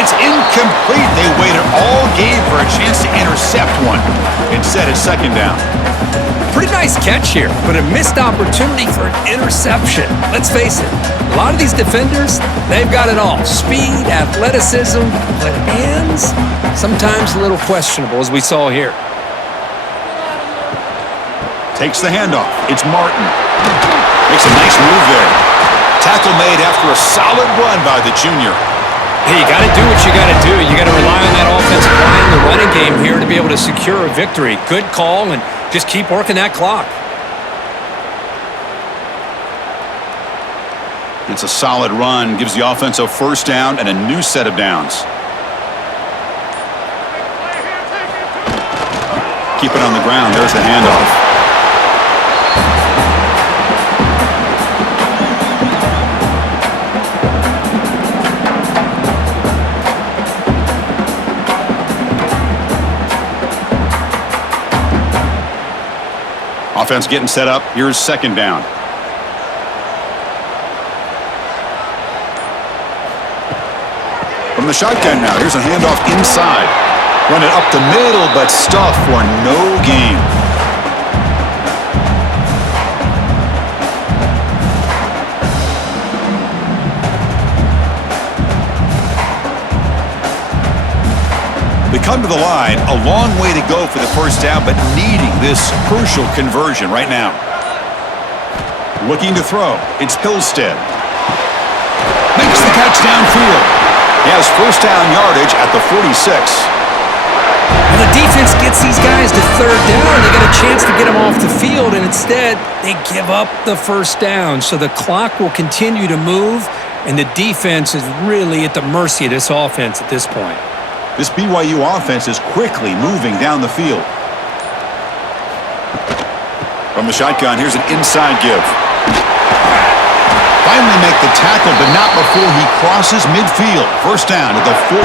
It's incomplete. They waited all game for a chance to intercept one. Instead, it's 2nd down. Pretty nice catch here, but a missed opportunity for an interception. Let's face it, a lot of these defenders, they've got it all. Speed, athleticism, but hands, sometimes a little questionable, as we saw here. Takes the handoff. It's Martin. Makes a nice move there. Tackle made after a solid run by the junior. Hey, you got to do what you got to do. You got to rely on that offensive line in the running game here to be able to secure a victory. Good call, and just keep working that clock. It's a solid run. Gives the offense a 1st down and a new set of downs. Keep it on the ground. There's the handoff. Offense getting set up. Here's 2nd down. From the shotgun now. Here's a handoff inside. Run it up the middle, but stuff for no gain. They come to the line, a long way to go for the 1st down, but needing this crucial conversion right now. Looking to throw. It's Hillstead. Makes the catch downfield. He has 1st down yardage at the 46. And the defense gets these guys to 3rd down. They get a chance to get them off the field, and instead, they give up the 1st down. So the clock will continue to move, and the defense is really at the mercy of this offense at this point. This BYU offense is quickly moving down the field. From the shotgun, here's an inside give. Finally make the tackle, but not before he crosses midfield. 1st down at the 44.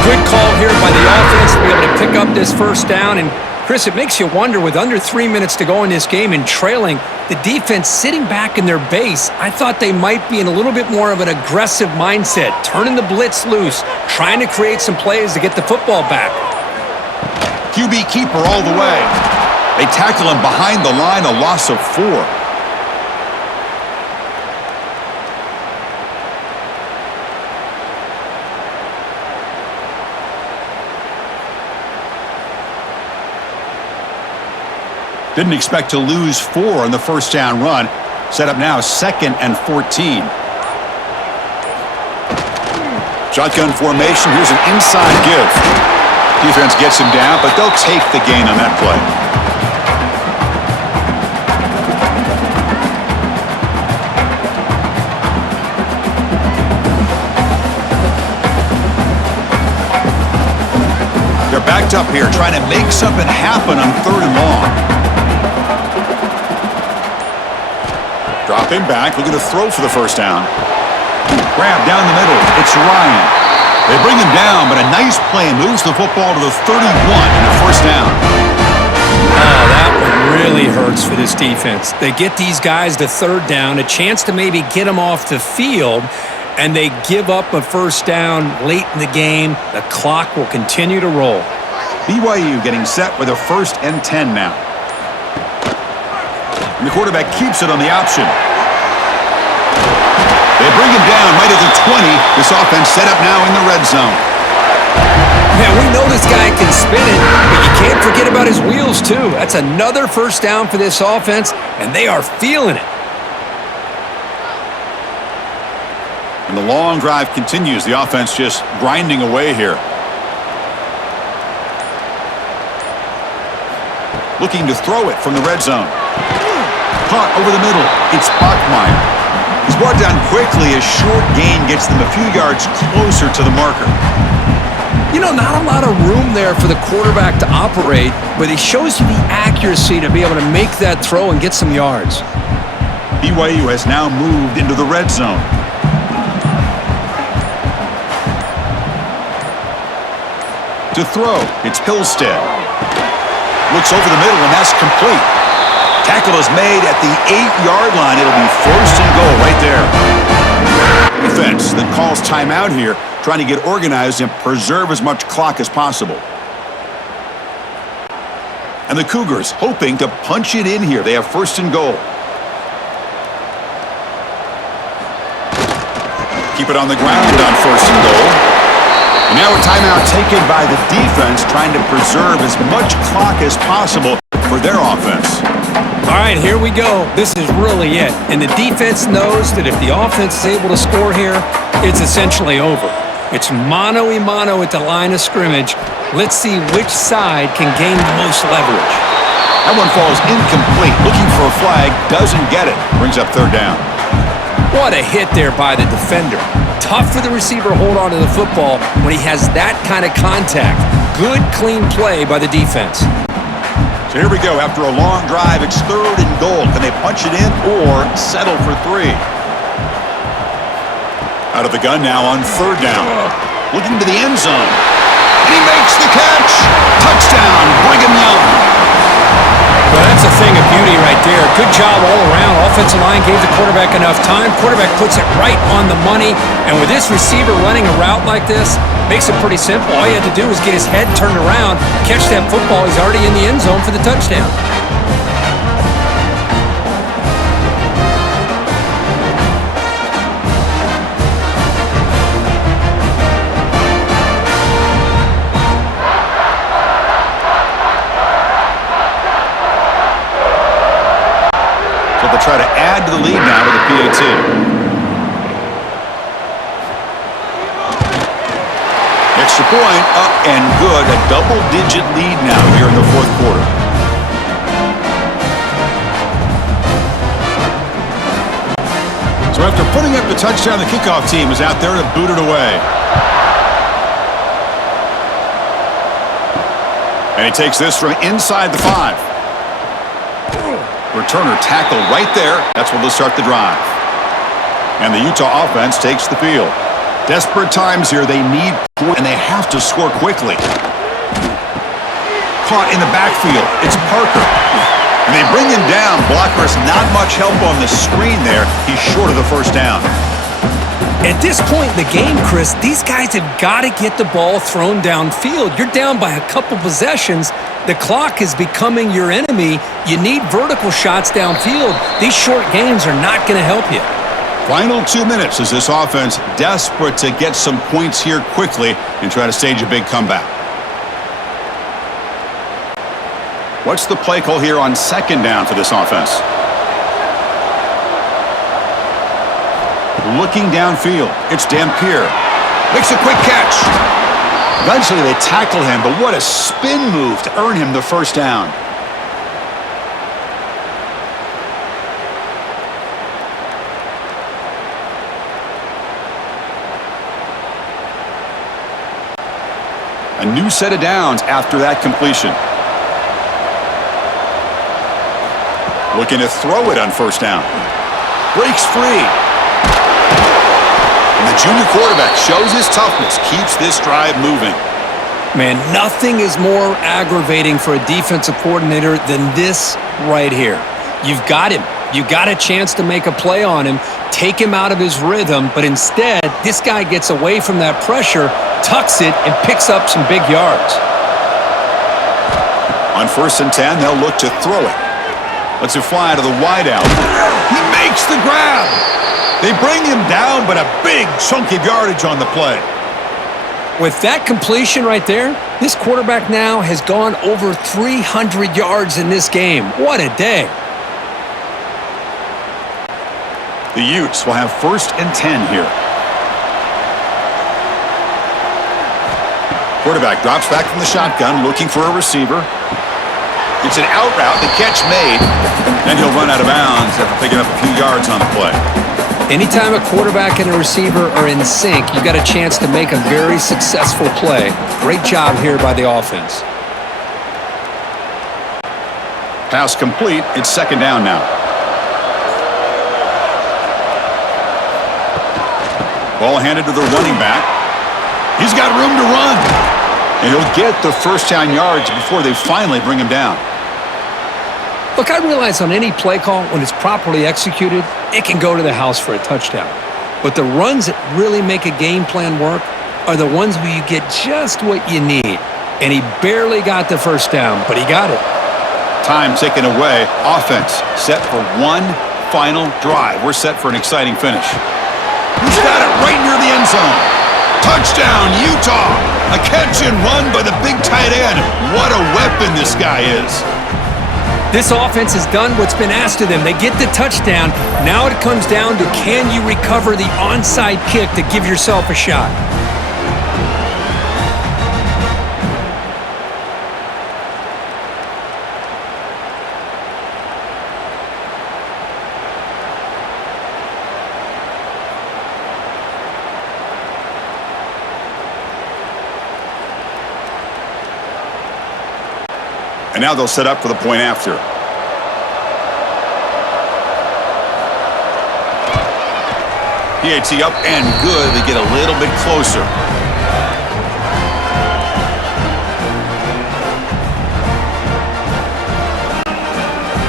Good call here by the offense to be able to pick up this 1st down. And, Chris, it makes you wonder, with under 3 minutes to go in this game and trailing, the defense sitting back in their base, I thought they might be in a little bit more of an aggressive mindset, turning the blitz loose, trying to create some plays to get the football back. QB keeper all the way. They tackle him behind the line, a loss of 4. Didn't expect to lose 4 on the 1st down run. Set up now 2nd and 14. Shotgun formation. Here's an inside give. Defense gets him down, but they'll take the gain on that play. here, trying to make something happen on 3rd and long. Drop him back, looking to throw for the first down. Grab down the middle. It's Ryan. They bring him down, but a nice play moves the football to the 31 and a first down. Oh, that one really hurts for this defense. They get these guys to 3rd down, a chance to maybe get them off the field, and they give up a first down late in the game. The clock will continue to roll. BYU getting set with a 1st and 10 now. And the quarterback keeps it on the option. They bring him down right at the 20. This offense set up now in the red zone. Man, we know this guy can spin it, but you can't forget about his wheels, too. That's another first down for this offense, and they are feeling it. And the long drive continues. The offense just grinding away here. Looking to throw it from the red zone. Caught over the middle. It's Bachmeier. He's brought down quickly as short gain gets them a few yards closer to the marker. You know, not a lot of room there for the quarterback to operate, but he shows you the accuracy to be able to make that throw and get some yards. BYU has now moved into the red zone. To throw, it's Hillstead. Looks over the middle, and that's complete. Tackle is made at the 8-yard line. It'll be 1st and goal right there. Defense that calls timeout here, trying to get organized and preserve as much clock as possible. And the Cougars hoping to punch it in here. They have 1st and goal. Keep it on the ground on 1st and goal. And now a timeout taken by the defense, trying to preserve as much clock as possible for their offense. All right, here we go. This is really it. And the defense knows that if the offense is able to score here, it's essentially over. It's mano-a-mano at the line of scrimmage. Let's see which side can gain the most leverage. That one falls incomplete. Looking for a flag, doesn't get it. Brings up 3rd down. What a hit there by the defender. Tough for the receiver to hold on to the football when he has that kind of contact. Good, clean play by the defense. So here we go. After a long drive, it's 3rd and goal. Can they punch it in or settle for 3? Out of the gun now on 3rd down. Looking to the end zone. And he makes the catch. Touchdown, Brigham Young. Well, that's a thing of beauty right there. Good job all around. Offensive line gave the quarterback enough time. Quarterback puts it right on the money. And with this receiver running a route like this, makes it pretty simple. All you had to do was get his head turned around, catch that football. He's already in the end zone for the touchdown. So they'll try to add to the lead now with the PAT. Extra point, up and good. A double-digit lead now here in the 4th quarter. So after putting up the touchdown, the kickoff team is out there to boot it away. And he takes this from inside the 5. Returner tackle right there. That's where they'll start the drive. And the Utah offense takes the field. Desperate times here. They need points, and they have to score quickly. Caught in the backfield. It's Parker. And they bring him down. Blockers, not much help on the screen there. He's short of the first down. At this point in the game, Chris, these guys have got to get the ball thrown downfield. You're down by a couple possessions. The clock is becoming your enemy. You need vertical shots downfield. These short gains are not going to help you. Final 2 minutes as this offense desperate to get some points here quickly and try to stage a big comeback. What's the play call here on 2nd down for this offense? Looking downfield, it's Dampier. Makes a quick catch. Eventually they tackle him, but what a spin move to earn him the first down. A new set of downs after that completion. Looking to throw it on first down. Breaks free. And the junior quarterback shows his toughness, keeps this drive moving. Man, nothing is more aggravating for a defensive coordinator than this right here. You've got him. You got a chance to make a play on him, take him out of his rhythm, but instead, this guy gets away from that pressure, tucks it, and picks up some big yards. On 1st and 10, they'll look to throw it. Lets it fly to the wideout. He makes the grab. They bring him down, but a big chunk of yardage on the play. With that completion right there, this quarterback now has gone over 300 yards in this game. What a day. The Utes will have 1st and 10 here. Quarterback drops back from the shotgun, looking for a receiver. It's an out route, the catch made, and he'll run out of bounds after picking up a few yards on the play. Anytime a quarterback and a receiver are in sync, you got a chance to make a very successful play. Great job here by the offense. Pass complete. It's 2nd down now. Ball handed to the running back. He's got room to run. And he'll get the first down yards before they finally bring him down. Look, I realize on any play call, when it's properly executed, it can go to the house for a touchdown. But the runs that really make a game plan work are the ones where you get just what you need. And he barely got the first down, but he got it. Time taken away. Offense set for one final drive. We're set for an exciting finish. He's got it right near the end zone. Touchdown, Utah! A catch and run by the big tight end. What a weapon this guy is. This offense has done what's been asked of them. They get the touchdown. Now it comes down to, can you recover the onside kick to give yourself a shot? And now they'll set up for the point after. PAT up and good. They get a little bit closer.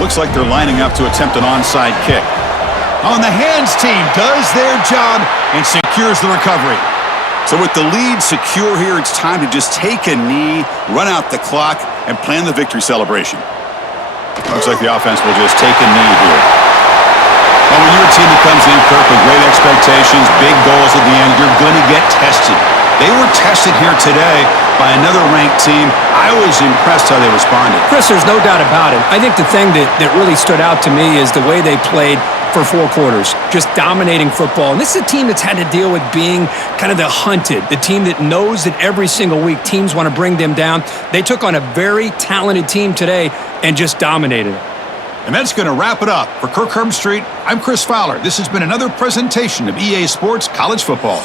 Looks like they're lining up to attempt an onside kick. On the hands team does their job and secures the recovery. So with the lead secure here, it's time to just take a knee, run out the clock, and plan the victory celebration. Looks like the offense will just take a knee here. Well, when you're a team that comes in, Kirk, with great expectations, big goals at the end, you're going to get tested. They were tested here today by another ranked team. I was impressed how they responded. Chris, there's no doubt about it. I think the thing that really stood out to me is the way they played for 4 quarters, just dominating football. And this is a team that's had to deal with being kind of the hunted, the team that knows that every single week teams want to bring them down. They took on a very talented team today and just dominated it. And that's going to wrap it up. For Kirk Herbstreit, I'm Chris Fowler. This has been another presentation of EA Sports College Football.